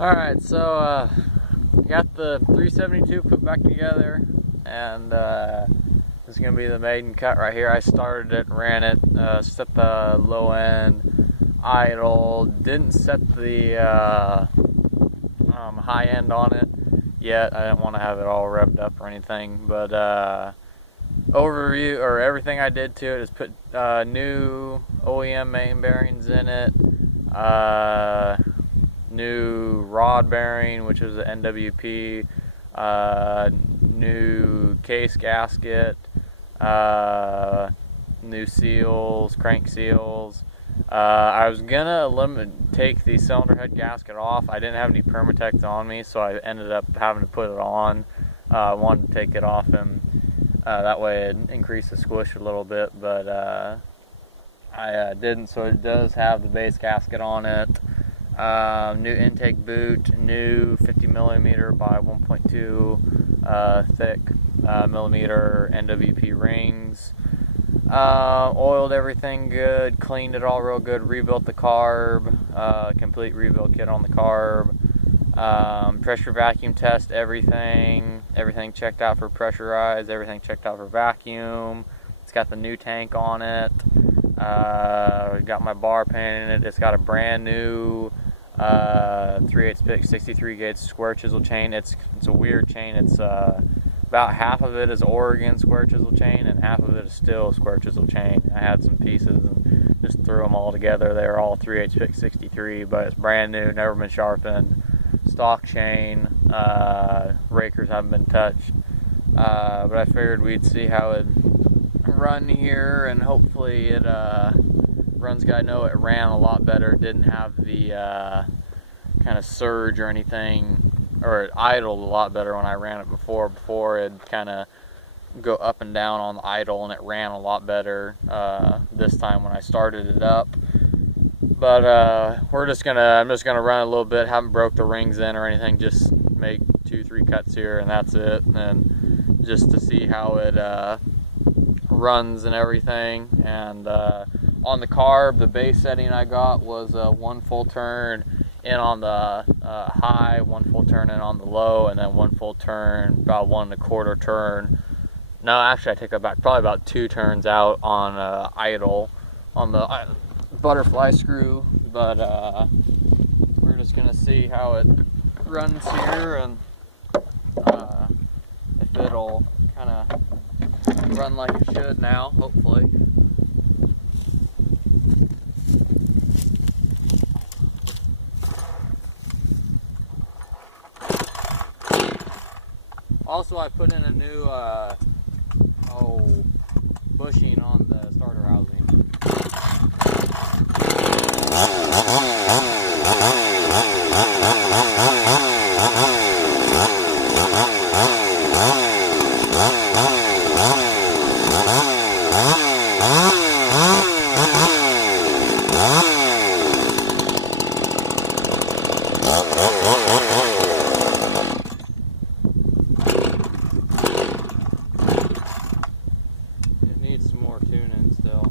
Alright, so got the 372 put back together, and this is going to be the maiden cut right here. I started it, ran it, set the low end idle, didn't set the high end on it yet. I didn't want to have it all revved up or anything, but overview, or everything I did to it is put new OEM main bearings in it, new rod bearing, which is an NWP, new case gasket, new seals, crank seals. I was gonna take the cylinder head gasket off. I didn't have any Permatex on me, so I ended up having to put it on. I wanted to take it off, and that way it increased the squish a little bit, but I didn't, so it does have the base gasket on it. New intake boot, new 50 millimeter by 1.2 thick millimeter NWP rings. Oiled everything good, cleaned it all real good, rebuilt the carb, complete rebuild kit on the carb. Pressure vacuum test everything checked out for pressurized, everything checked out for vacuum. It's got the new tank on it. Got my bar pan in it. It's got a brand new 3/8 pick 63 gauge square chisel chain. It's a weird chain. It's about half of it is Oregon square chisel chain and half of it is still square chisel chain. I had some pieces and just threw them all together. They were all 3/8 pick 63, but it's brand new, never been sharpened. Stock chain. Rakers haven't been touched. But I figured we'd see how it run here, and hopefully it runs good. I know it ran a lot better, didn't have the kind of surge or anything, or it idled a lot better when I ran it before. Before it'd kind of go up and down on the idle, and it ran a lot better this time when I started it up. But I'm just gonna run a little bit. Haven't broke the rings in or anything, just make 2-3 cuts here and that's it, and just to see how it runs and everything. And on the carb, the base setting I got was 1 full turn in on the high, 1 full turn in on the low, and then 1 full turn, about 1 1/4 turn. No, actually I take that back, probably about 2 turns out on idle on the butterfly screw. But we're just gonna see how it runs here, and if it'll kind of run like it should now, hopefully. Also, I put in a new bushing on the starter housing. It needs some more tuning still.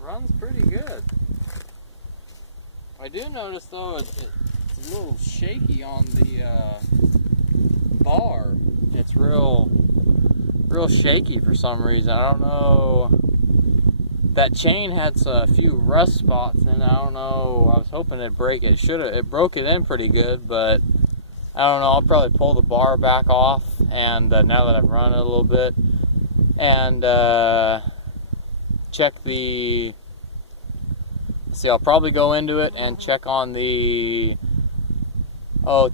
Runs pretty good. I do notice though it's a little shaky on the bar. It's real shaky for some reason. I don't know. That chain had a few rust spots in it. I don't know. I was hoping it'd break it. It broke it in pretty good, but I don't know. I'll probably pull the bar back off, and now that I've run it a little bit, and check the. See, I'll probably go into it and check on the.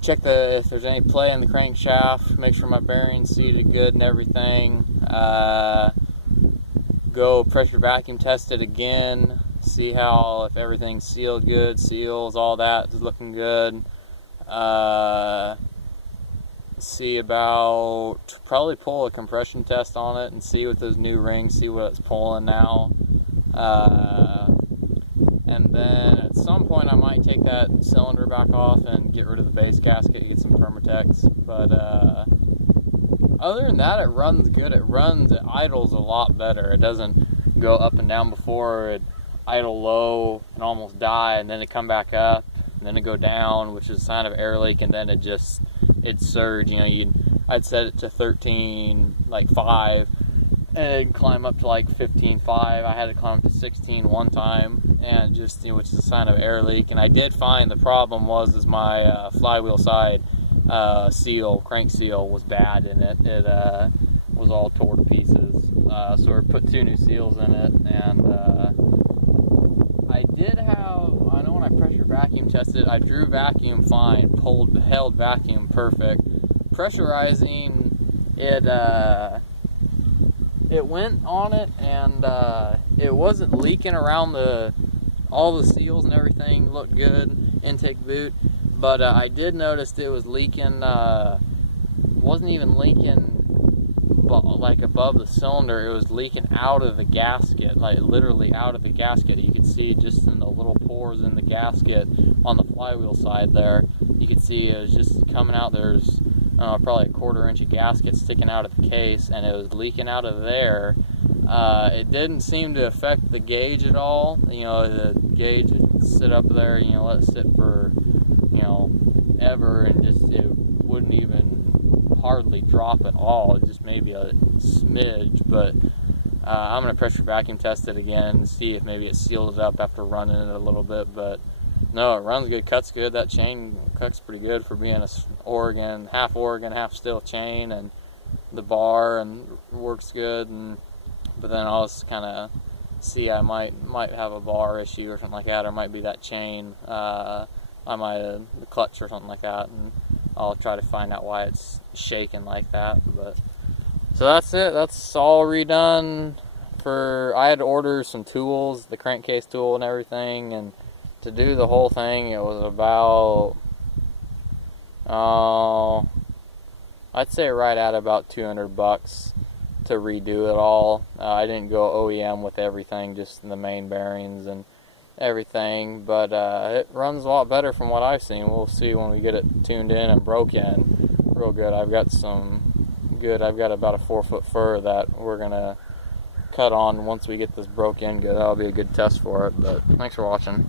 Check if there's any play in the crankshaft. Make sure my bearings seated good and everything. Go pressure vacuum test it again. See if everything's sealed good, seals, all that is looking good. See about probably pull a compression test on it and see with those new rings, see what it's pulling now. And then at some point I might take that cylinder back off and get rid of the base gasket, get some Permatex. But other than that, it runs good. It idles a lot better. It doesn't go up and down before. It idle low and almost die, and then it come back up, and then it go down, which is a sign of air leak, and then it surge. I'd set it to 13.5, and it'd climb up to like 15.5. I had to climb up to 16 one time, and which is a sign of air leak. And I did find the problem was my flywheel side crank seal was bad in it. It was all tore to pieces. So we put 2 new seals in it, and I know when I pressure vacuum tested, I drew vacuum fine, held vacuum perfect. Pressurizing it went on it, and it wasn't leaking around all the seals and everything looked good, intake boot, but I did notice it was leaking, wasn't even leaking like above the cylinder, it was leaking out of the gasket, like literally out of the gasket. You could see just in the little pores in the gasket on the flywheel side there, you could see it was just coming out. There's probably a 1/4 inch of gasket sticking out of the case, and it was leaking out of there. It didn't seem to affect the gauge at all. The gauge would sit up there, let it sit for, ever, and it wouldn't even hardly drop at all. Just maybe a smidge, but I'm going to pressure vacuum test it again and see if maybe it sealed it up after running it a little bit. But no, it runs good, cuts good. That chain cuts pretty good for being a half Oregon, half steel chain, and the bar and works good, but then I'll just kind of see I might have a bar issue or something like that, or might be that chain. I might have the clutch or something like that, and I'll try to find out why it's shaking like that. But so that's it. That's all redone. I had to order some tools, the crankcase tool and everything, and to do the whole thing, it was about I'd say right at about $200 to redo it all. I didn't go OEM with everything, just the main bearings and everything, but it runs a lot better from what I've seen. We'll see when we get it tuned in and broke in real good. I've got about a 4-foot fur that we're gonna cut on once we get this broke in good. That'll be a good test for it. But thanks for watching.